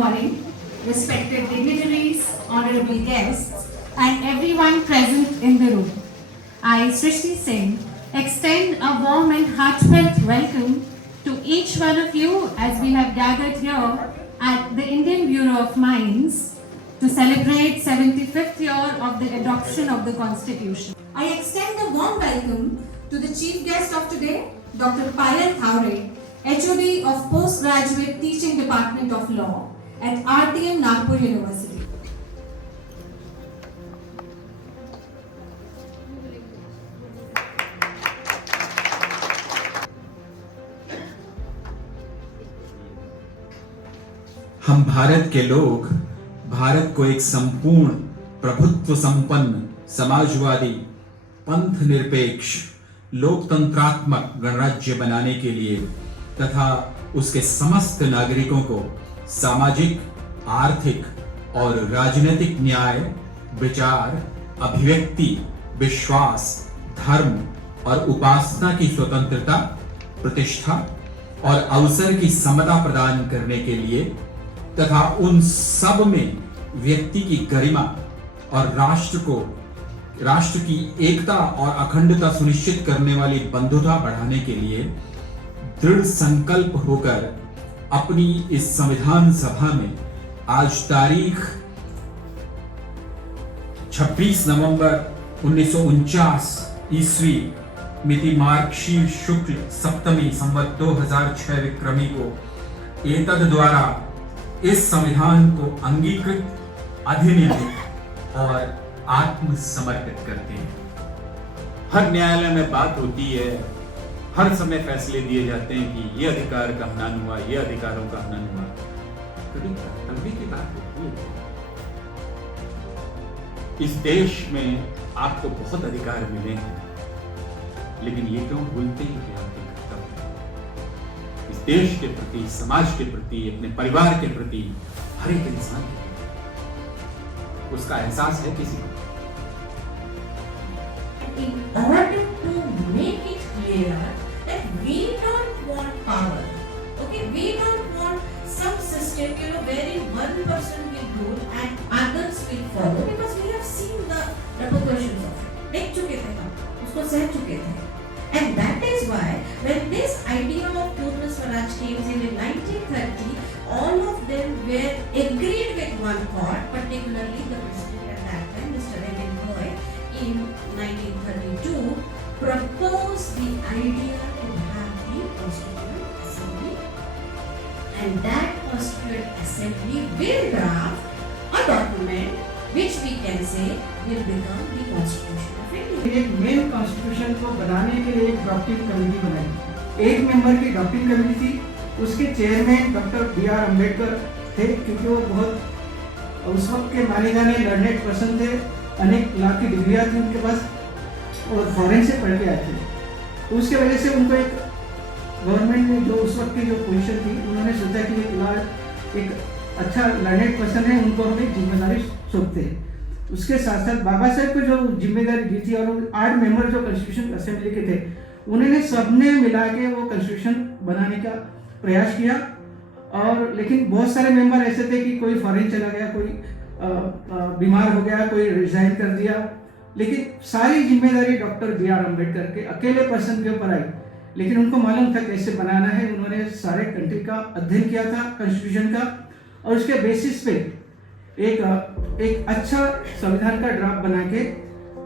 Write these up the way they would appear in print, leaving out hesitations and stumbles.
morning, respected dignitaries, honorable guests, and everyone present in the room. I, Srishti Singh, extend a warm and heartfelt welcome to each one of you as we have gathered here at the Indian Bureau of Mines to celebrate 75th year of the adoption of the Constitution. I extend a warm welcome to the chief guest of today, Dr. Payal Thaure, HOD of Postgraduate Teaching Department of Law at RTM Nagpur University. हम भारत के लोग भारत को एक संपूर्ण प्रभुत्व संपन्न समाजवादी पंथ निरपेक्ष लोकतंत्रात्मक गणराज्य बनाने के लिए तथा उसके समस्त नागरिकों को सामाजिक, आर्थिक और राजनीतिक न्याय, विचार, अभिव्यक्ति, विश्वास, धर्म और उपासना की स्वतंत्रता, प्रतिष्ठा और अवसर की समता प्रदान करने के लिए तथा उन सब में व्यक्ति की गरिमा और राष्ट्र की एकता और अखंडता सुनिश्चित करने वाली बंधुता बढ़ाने के लिए दृढ़ संकल्प होकर अपनी इस संविधान सभा में आज तारीख 26 नवंबर 1949 ईस्वी मिति मार्गशीर शुक्ल सप्तमी संवत 2006 विक्रमी को एतद द्वारा इस संविधान को अंगीकृत, अधिनियमित और आत्मसमर्पित करते हैं। हर न्यायालय में बात होती है, हर समय फैसले दिए जाते हैं कि ये अधिकार का हनन हुआ, ये अधिकारों का हनन हुआ। कभी कर्तव्य की बात होती है। इस देश में आपको बहुत अधिकार मिले हैं, लेकिन ये क्यों भूलते हैं कि आपके कर्तव्य इस देश के प्रति, समाज के प्रति, अपने परिवार के प्रति, हर एक इंसान के प्रति उसका एहसास है किसी को? In order to make it clear that we don't want power, okay, we don't want some system, wherein one person will rule and others will follow, because we have seen the repercussions of it. देख चुके थे हम, उसको सह चुके थे. And that is why when this idea of Purna Swaraj came in 1930, all of them were agreed with one thought, particularly the president at that time, Mr. M.N. Roy, in 1932, proposed the idea to have the Constituent Assembly, and that Constituent Assembly will draft a document which we can say will become the Constitution of India. एक main constitution को बनाने के लिए एक drafting committee बनाई। एक member की drafting committee थी, उसके चेयरमैन डॉक्टर B.R. अम्बेडकर थे, क्योंकि वो बहुत उस वक्त के माने जाने लर्नेड पर्सन थे, अनेक लाख की डिग्रियां थी उनके पास और फॉरेन से पढ़ के आए थे। उसके वजह से उनको एक गवर्नमेंट में जो उस वक्त की जो पोजीशन थी, उन्होंने सोचा कि एक अच्छा लर्नेड पर्सन है, उनको हमें जिम्मेदारी सौंपते हैं। उसके साथ साथ बाबा साहेब को जो जिम्मेदारी दी थी और 8 मेंबर जो कॉन्स्टिट्यूशन असेंबली के थे, उन्होंने सबने मिला के वो कॉन्स्टिट्यूशन बनाने का प्रयास किया। और लेकिन बहुत सारे मेंबर ऐसे थे कि कोई फॉरेन चला गया, कोई बीमार हो गया, कोई रिजाइन कर दिया, लेकिन सारी जिम्मेदारी डॉक्टर B.R. अम्बेडकर के अकेले पर्सन के ऊपर आई। लेकिन उनको मालूम था कैसे बनाना है, उन्होंने सारे कंट्री का अध्ययन किया था कॉन्स्टिट्यूशन का, और उसके बेसिस पे एक अच्छा संविधान का ड्राफ्ट बना के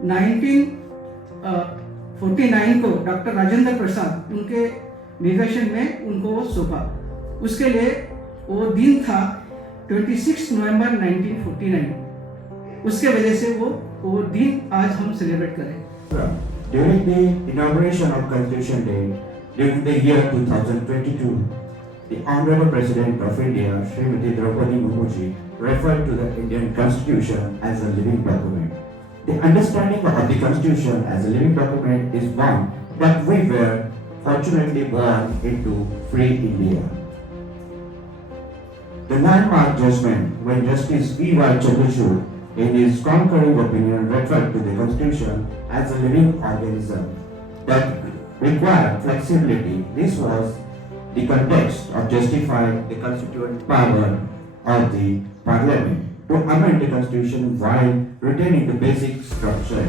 1949 को डॉक्टर राजेंद्र प्रसाद उनके निर्देशन में उनको सौंपा। उसके लिए वो दिन था 26 नवंबर 1949। उसके वजह से वो दिन आज हम सेलिब्रेट करें। During the inauguration of Constitution Day during the year 2022, the Honorable President of India, Srimati Draupadi Murmu, referred to the Indian Constitution as a living document. The understanding of the Constitution as a living document is one that we were fortunately born into free India. The landmark judgment when Justice V.Y. Chandrachud, in his concurring opinion, referred to the Constitution as a living organism that required flexibility. This was the context of justifying the constituent power of the Parliament to amend the Constitution while retaining the basic structure.